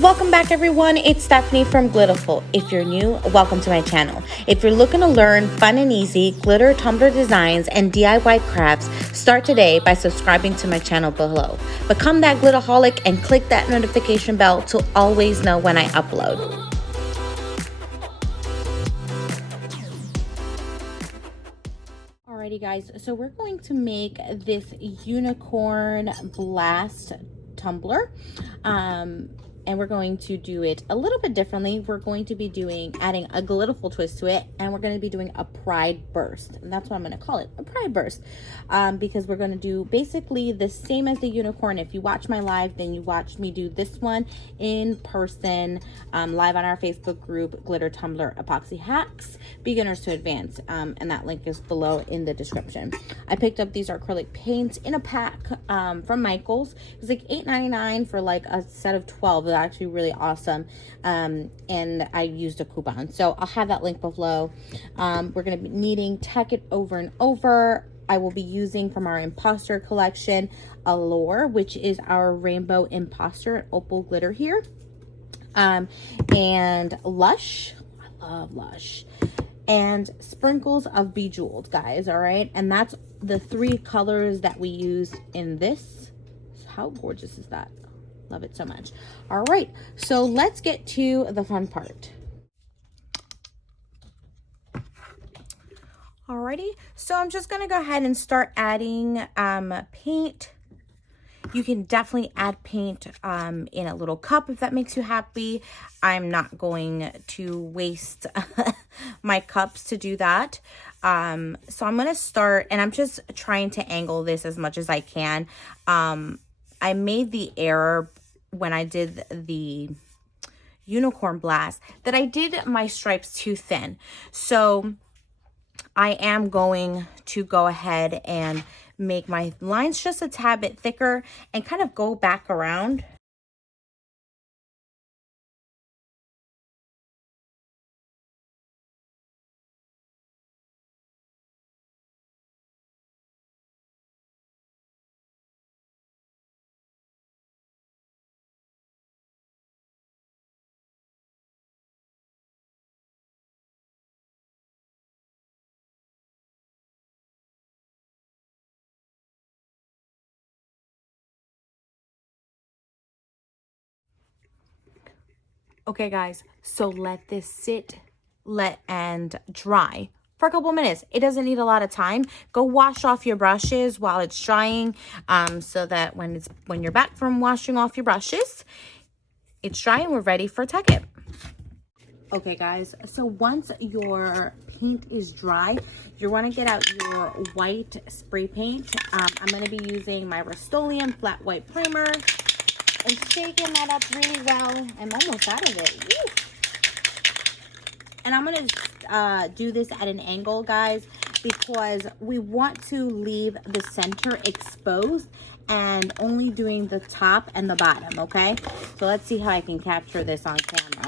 Welcome back everyone, it's Stephanie from Glitterful. If you're new, welcome to my channel. If you're looking to learn fun and easy glitter tumbler designs and DIY crafts, start today by subscribing to my channel below. Become that glitterholic and click that notification bell to always know when I upload. Alrighty guys, so we're going to make this unicorn blast tumbler. And we're going to do it a little bit differently. We're going to be adding a glitterful twist to it, and we're going to be doing a pride burst. And that's what I'm going to call it, a pride burst, because we're going to do basically the same as the unicorn. If you watch my live, then you watched me do this one in person, live on our Facebook group, Glitter Tumbler Epoxy Hacks, Beginners to Advanced, and that link is below in the description. I picked up these acrylic paints in a pack from Michael's. It was like $8.99 for like a set of 12. They're actually really awesome, and I used a coupon, so I'll have that link below. We're going to be needing Tack It Over and Over. I will be using from our imposter collection ALLURE, which is our rainbow imposter opal glitter here, and LUSH. I love LUSH. And sprinkles of BEJEWELED, guys. All right, and that's the 3 colors that we use in this. How gorgeous is that? Love it so much. All right, so let's get to the fun part. Alrighty, so I'm just gonna go ahead and start adding paint. You can definitely add paint in a little cup if that makes you happy. I'm not going to waste my cups to do that. So I'm gonna start, and I'm just trying to angle this as much as I can. I made the error when I did the unicorn blast that I did my stripes too thin. So I am going to go ahead and make my lines just a tad bit thicker and kind of go back around. Okay guys, so let this sit, and dry for a couple minutes. It doesn't need a lot of time. Go wash off your brushes while it's drying, so that when you're back from washing off your brushes, it's dry and we're ready for Tack It. Okay guys, so once your paint is dry, you want to get out your white spray paint. I'm going to be using my Rust-Oleum flat white primer and shaking that up really well. I'm almost out of it. Woo. And I'm going to do this at an angle, guys, because we want to leave the center exposed and only doing the top and the bottom, okay? So let's see how I can capture this on camera.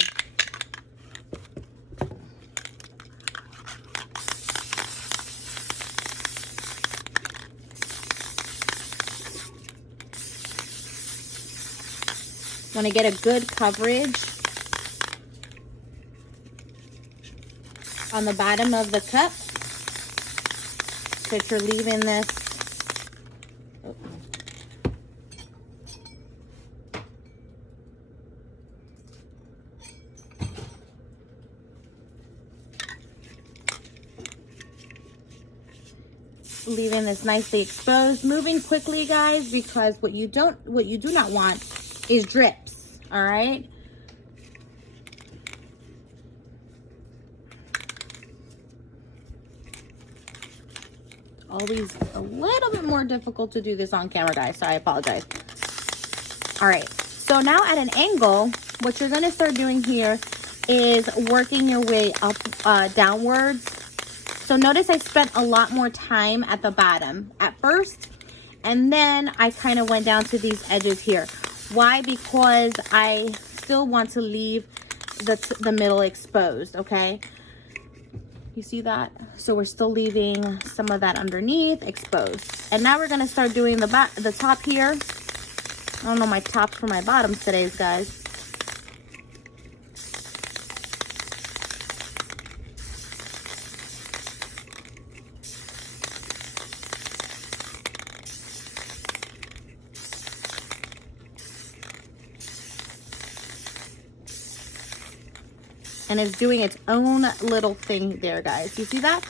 Want to get a good coverage on the bottom of the cup, so that you're leaving this nicely exposed. Moving quickly, guys, because what you do not want is drips. All right, always a little bit more difficult to do this on camera, guys, so I apologize. All right, so now at an angle, what you're going to start doing here is working your way up, downwards. So notice I spent a lot more time at the bottom at first, and then I kind of went down to these edges here. Why? Because I still want to leave the middle exposed, okay? You see that? So we're still leaving some of that underneath exposed. And now we're gonna start doing the top here. I don't know my tops from my bottoms today, guys. And it's doing its own little thing there, guys. You see that?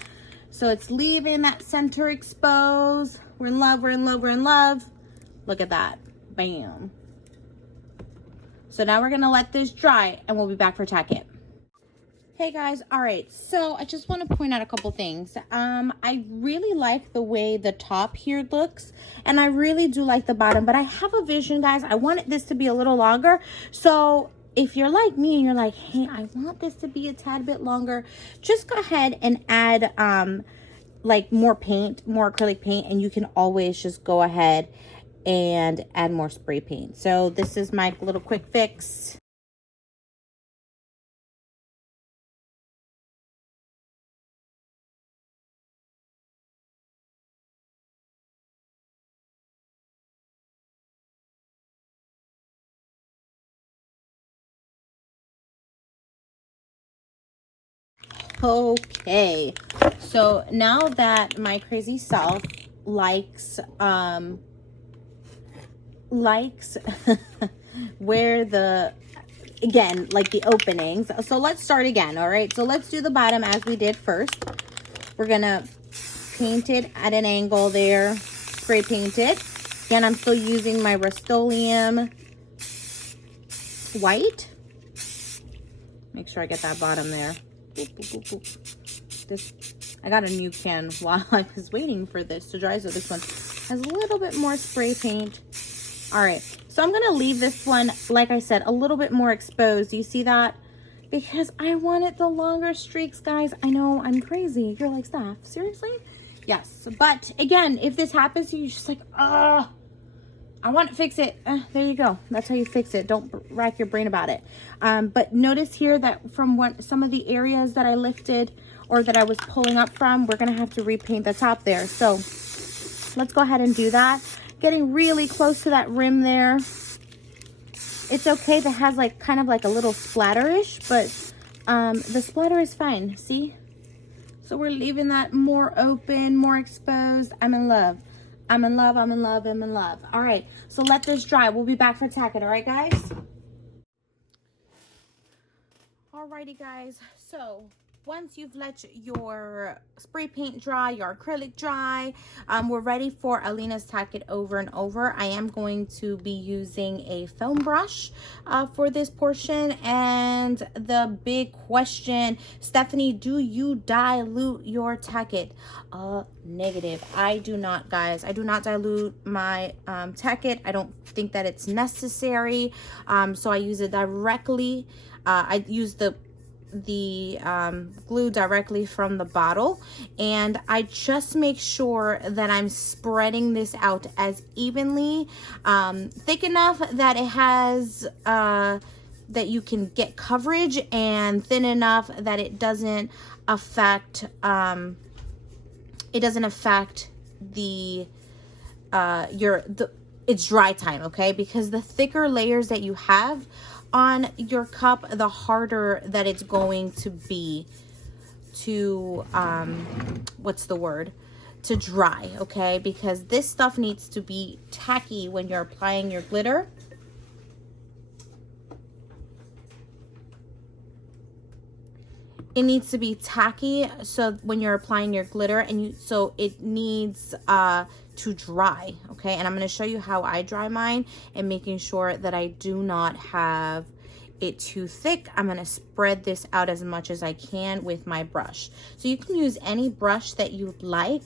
So it's leaving that center exposed. We're in love, we're in love, we're in love. Look at that. Bam. So now we're gonna let this dry and we'll be back for tack it. Hey guys, all right, so I just want to point out a couple things. I really like the way the top here looks, and I really do like the bottom, but I have a vision, guys. I want this to be a little longer. So if you're like me and you're like, hey, I want this to be a tad bit longer, just go ahead and add like more paint, more acrylic paint, and you can always just go ahead and add more spray paint. So this is my little quick fix. Okay, so now that my crazy self likes where the, again, like the openings, so let's start again. All right, so let's do the bottom as we did first. We're gonna paint it at an angle there, spray paint it. Again, I'm still using my rust-oleum white. Make sure I get that bottom there. Boop, boop, boop, boop. This, I got a new can while I was waiting for this to dry, so this one has a little bit more spray paint. All right, so I'm gonna leave this one, like I said, a little bit more exposed. You see that? Because I wanted the longer streaks, guys. I know I'm crazy. You're like, Steph, seriously? Yes, but again, if this happens to you, you're just like, I want to fix it. There you go. That's how you fix it. Don't rack your brain about it. But notice here that from some of the areas that I lifted or that I was pulling up from, we're going to have to repaint the top there. So let's go ahead and do that. Getting really close to that rim there. It's okay if it has like kind of like a little splatter-ish, but the splatter is fine. See? So we're leaving that more open, more exposed. I'm in love. I'm in love, I'm in love, I'm in love. All right, so let this dry. We'll be back for tacking, all right, guys? Alrighty, guys. So once you've let your spray paint dry, your acrylic dry, we're ready for Alina's Tack It Over and Over. I am going to be using a foam brush for this portion. And the big question, Stephanie, do you dilute your Tack It? Negative. I do not, guys. I do not dilute my Tack It. I don't think that it's necessary. So I use it directly. I use the glue directly from the bottle, and I just make sure that I'm spreading this out as evenly, thick enough that it has that you can get coverage, and thin enough that it doesn't affect the it's dry time, okay? Because the thicker layers that you have on your cup, the harder that it's going to be to what's the word, to dry, okay? Because this stuff needs to be tacky when you're applying your glitter. It needs to be tacky so when you're applying your glitter, and so it needs to dry, okay? And I'm going to show you how I dry mine, and making sure that I do not have it too thick. I'm going to spread this out as much as I can with my brush. So you can use any brush that you like.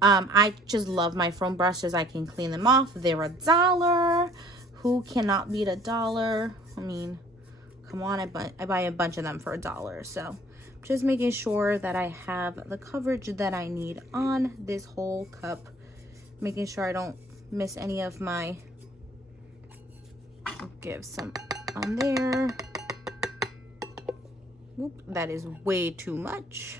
I just love my foam brushes. I can clean them off. They're $1. Who cannot beat $1? I mean, come on, I buy a bunch of them for $1. So just making sure that I have the coverage that I need on this whole cup, making sure I don't miss any of my, give some on there. Oop, that is way too much.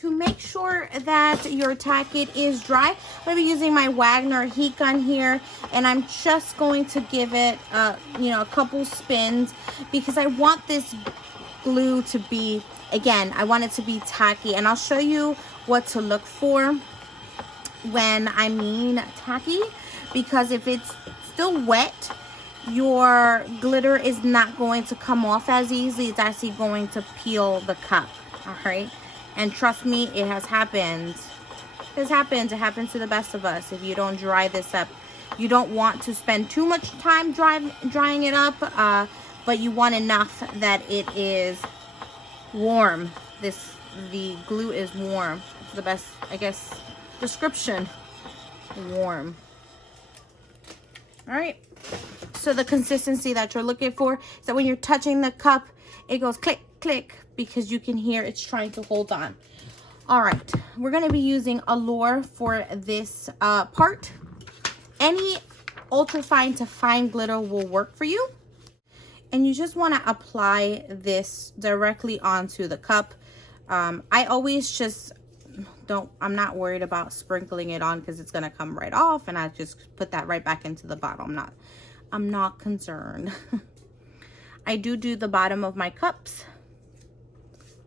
To make sure that your Tack It is dry, I'm going to be using my Wagner heat gun here, and I'm just going to give it, you know, a couple spins, because I want this glue to be, again, I want it to be tacky, and I'll show you what to look for. when I mean tacky, because if it's still wet, your glitter is not going to come off as easily. It's actually going to peel the cup. All right, and trust me, it has happened. It happens to the best of us. If you don't dry this up, you don't want to spend too much time drying it up, but you want enough that it is warm. The glue is warm. It's the best, I guess, description. Warm. All right, so the consistency that you're looking for is that when you're touching the cup, it goes click click, because you can hear it's trying to hold on. All right, we're going to be using Allure for this part. Any ultra fine to fine glitter will work for you, and you just want to apply this directly onto the cup. I always just I'm not worried about sprinkling it on because it's going to come right off, and I just put that right back into the bottle. I'm not concerned. I do the bottom of my cups,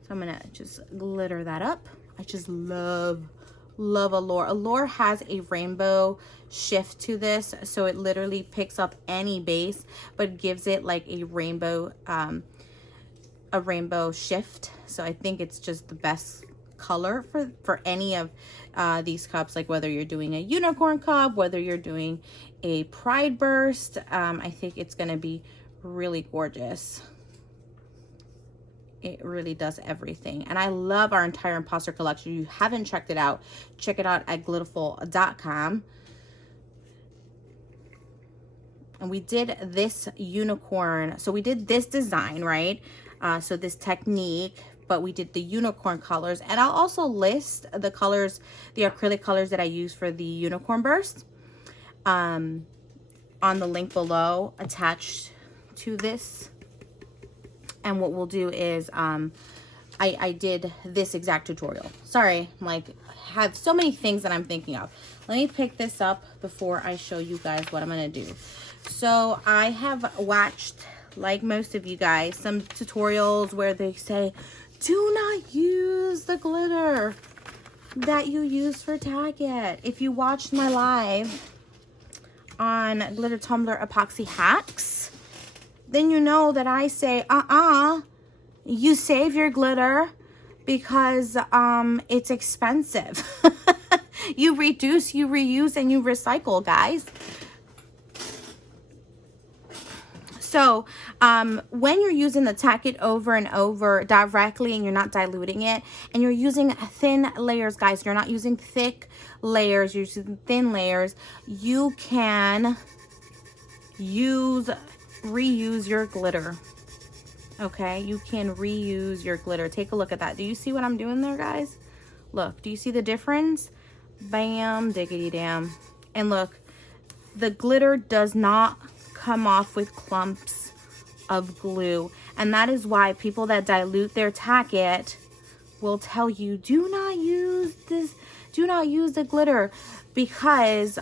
so I'm gonna just glitter that up. I just love Allure. Allure has a rainbow shift to this, so it literally picks up any base but gives it like a rainbow shift. So I think it's just the best color for any of these cups, like whether you're doing a unicorn cup, whether you're doing a Pride Burst. I think it's gonna be really gorgeous. It really does everything, and I love our entire imposter collection. If you haven't checked it out, check it out at glitterful.com. And we did this unicorn, so we did this design, right? So this technique, but we did the unicorn colors, and I'll also list the colors, the acrylic colors that I use for the unicorn burst on the link below attached to this. And what we'll do is I did this exact tutorial. Sorry, I'm like, I have so many things that I'm thinking of. Let me pick this up before I show you guys what I'm gonna do. So I have watched, like most of you guys, some tutorials where they say, do not use the glitter that you use for Target. If you watched my live on Glitter Tumbler Epoxy Hacks, then you know that I say, you save your glitter because it's expensive. You reduce, you reuse, and you recycle, guys. So when you're using the tack it over and over directly and you're not diluting it, and you're using thin layers, guys, you're not using thick layers, you're using thin layers, you can reuse your glitter. Okay, you can reuse your glitter. Take a look at that. Do you see what I'm doing there, guys? Look, do you see the difference? Bam, diggity damn. And look, the glitter does not come off with clumps of glue, and that is why people that dilute their tacket will tell you, do not use this, do not use the glitter, because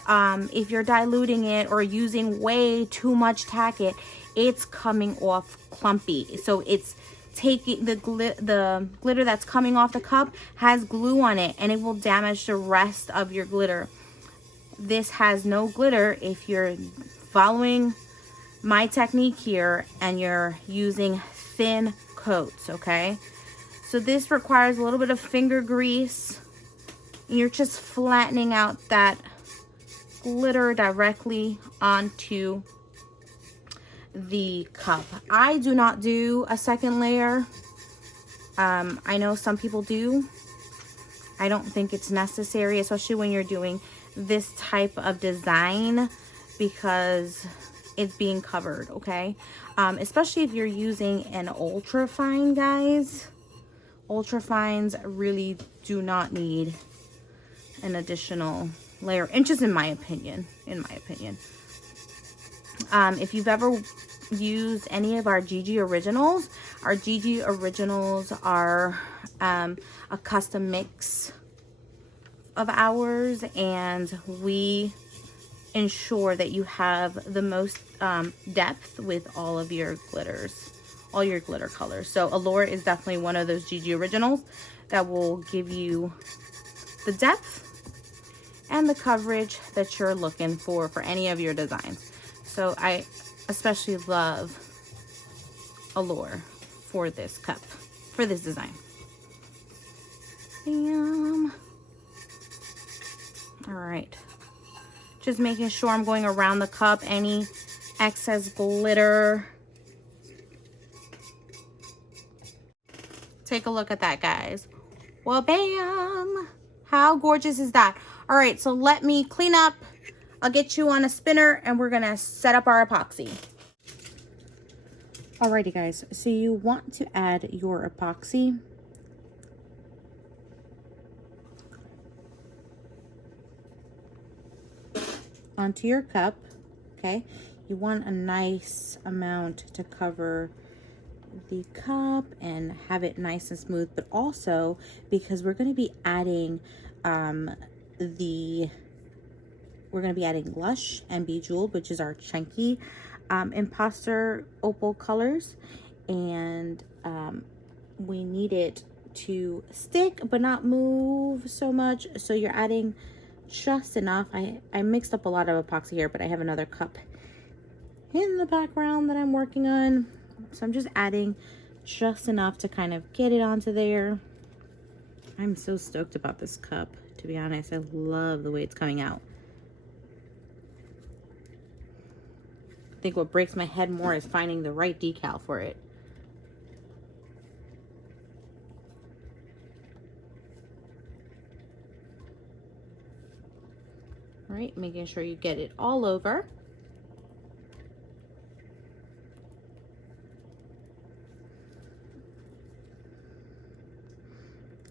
if you're diluting it or using way too much tacket, it's coming off clumpy. So it's taking the glitter that's coming off the cup has glue on it, and it will damage the rest of your glitter. This has no glitter if you're following my technique here and you're using thin coats. Okay, so this requires a little bit of finger grease. You're just flattening out that glitter directly onto the cup. I do not do a second layer. I know some people do. I don't think it's necessary, especially when you're doing this type of design, because it's being covered. Okay, especially if you're using an ultra fine, guys. Ultra fines really do not need an additional layer, and just in my opinion, if you've ever used any of our GG Originals, our GG Originals are a custom mix of ours, and we ensure that you have the most depth with all of your glitters, all your glitter colors. So Allure is definitely one of those GG Originals that will give you the depth and the coverage that you're looking for any of your designs. So I especially love Allure for this cup, for this design. Bam. All right. Just making sure I'm going around the cup, any excess glitter. Take a look at that, guys. Well, bam. How gorgeous is that? All right, so let me clean up. I'll get you on a spinner and we're gonna set up our epoxy. Alrighty, guys, so you want to add your epoxy. Onto your cup, okay? You want a nice amount to cover the cup and have it nice and smooth, but also because we're going to be adding LUSH and BEJEWELED, which is our chunky imposter opal colors, and we need it to stick but not move so much, so you're adding just enough. I mixed up a lot of epoxy here, but I have another cup in the background that I'm working on, so I'm just adding just enough to kind of get it onto there. I'm so stoked about this cup, to be honest. I love the way it's coming out. I think what breaks my head more is finding the right decal for it. All right, making sure you get it all over.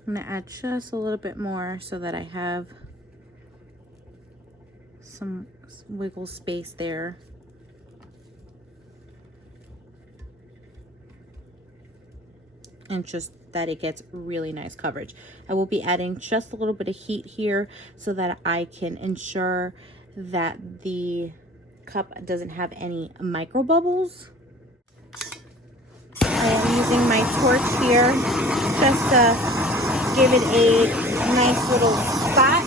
I'm gonna add just a little bit more so that I have some wiggle space there. And just that it gets really nice coverage. I will be adding just a little bit of heat here so that I can ensure that the cup doesn't have any micro bubbles. I am using my torch here just to give it a nice little spot.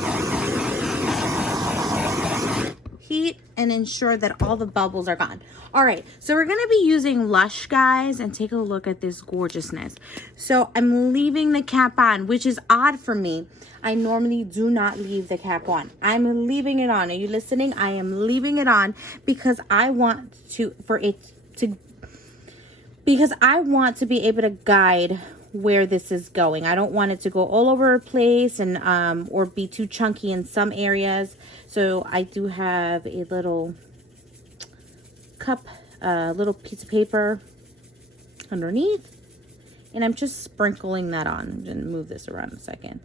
Heat and ensure that all the bubbles are gone. All right, so we're gonna be using LUSH, guys, and take a look at this gorgeousness. So I'm leaving the cap on, which is odd for me. I normally do not leave the cap on. I'm leaving it on. Are you listening? I am leaving it on because I want to be able to guide where this is going. I don't want it to go all over the place and or be too chunky in some areas. So I do have a little cup, little piece of paper underneath, and I'm just sprinkling that on. I'm gonna move this around a second.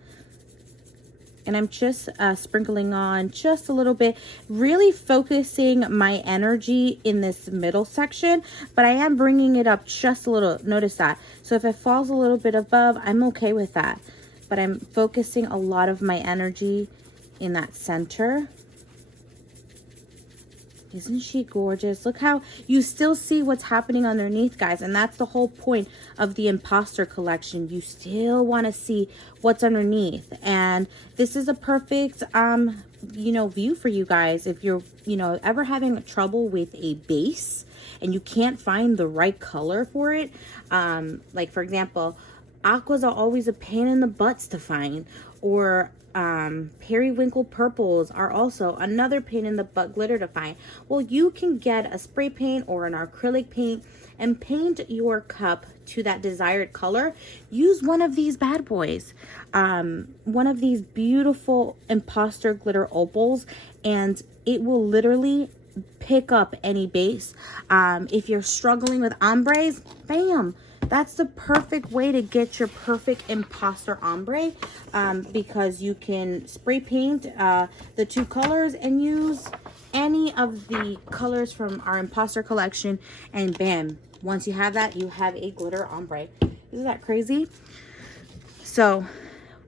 And I'm just sprinkling on just a little bit, really focusing my energy in this middle section, but I am bringing it up just a little. Notice that. So if it falls a little bit above, I'm okay with that. But I'm focusing a lot of my energy in that center. Isn't she gorgeous? Look how you still see what's happening underneath, guys. And that's the whole point of the Imposter collection. You still want to see what's underneath. And this is a perfect, view for you guys. If you're, ever having trouble with a base and you can't find the right color for it. Like, for example, aquas are always a pain in the butts to find. Or periwinkle purples are also another pain in the butt glitter to find. Well, you can get a spray paint or an acrylic paint and paint your cup to that desired color. Use one of these bad boys, one of these beautiful Imposter glitter opals, and it will literally pick up any base. If you're struggling with ombres, bam, that's the perfect way to get your perfect Imposter ombre, because you can spray paint the two colors and use any of the colors from our Imposter collection, and bam, once you have that, you have a glitter ombre. Isn't that crazy? So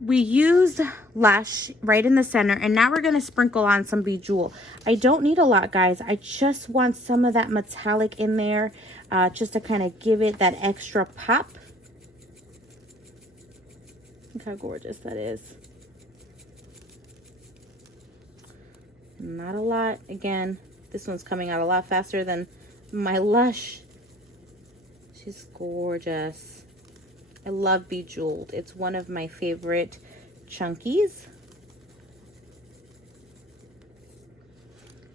we used LUSH right in the center, and now we're going to sprinkle on some BEJEWELED. I don't need a lot, guys. I just want some of that metallic in there, just to kind of give it that extra pop. Look how gorgeous that is. Not a lot. Again, this one's coming out a lot faster than my Lush. She's gorgeous. I love Bejeweled. It's one of my favorite chunkies.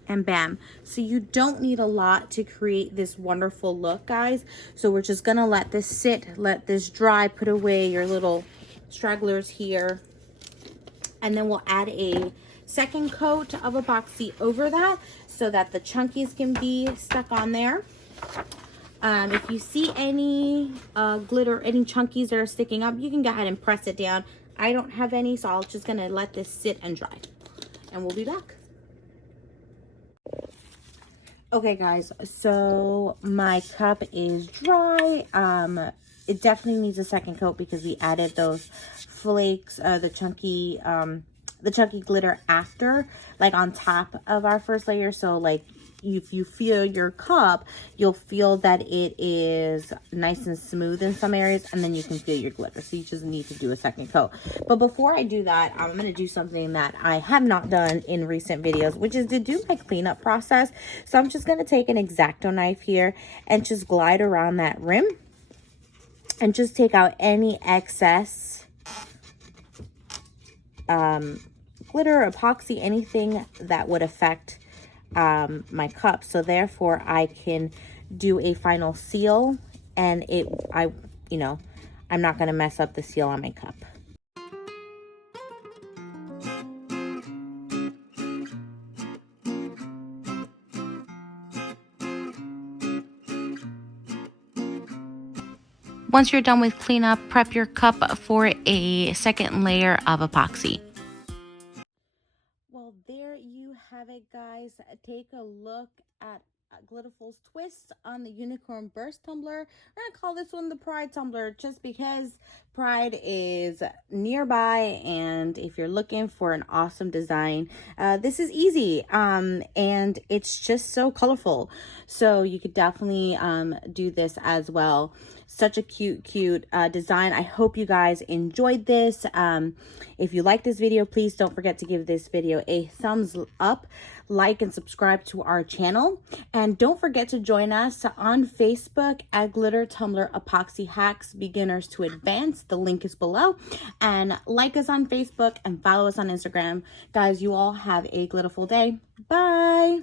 And bam. So you don't need a lot to create this wonderful look, guys. So we're just gonna let this sit, let this dry, put away your little stragglers here. And then we'll add a second coat of epoxy over that so that the chunkies can be stuck on there. If you see any glitter, any chunkies that are sticking up, you can go ahead and press it down. I don't have any, so I'm just gonna let this sit and dry. And we'll be back. Okay guys, so my cup is dry. It definitely needs a second coat because we added those flakes, the chunky glitter after, like on top of our first layer. So like if you feel your cup, you'll feel that it is nice and smooth in some areas, and then you can feel your glitter. So you just need to do a second coat. But before I do that, I'm going to do something that I have not done in recent videos, which is to do my cleanup process. So I'm just going to take an X-Acto knife here and just glide around that rim and just take out any excess glitter, epoxy, anything that would affect my cup. So therefore I can do a final seal, and I'm not going to mess up the seal on my cup. Once you're done with cleanup, prep your cup for a second layer of epoxy. Well, there you have it, guys. Take a look at Glitterful's twist on the Unicorn Burst tumbler. We're going to call this one the Pride tumbler just because Pride is nearby, and if you're looking for an awesome design, this is easy, and it's just so colorful. So you could definitely do this as well. Such a cute design. I hope you guys enjoyed this. If you like this video, please don't forget to give this video a thumbs up, like and subscribe to our channel, and don't forget to join us on Facebook at Glitter Tumbler Epoxy Hacks Beginners to Advanced. The link is below, and like us on Facebook and follow us on Instagram. Guys, you all have a glitterful day. Bye.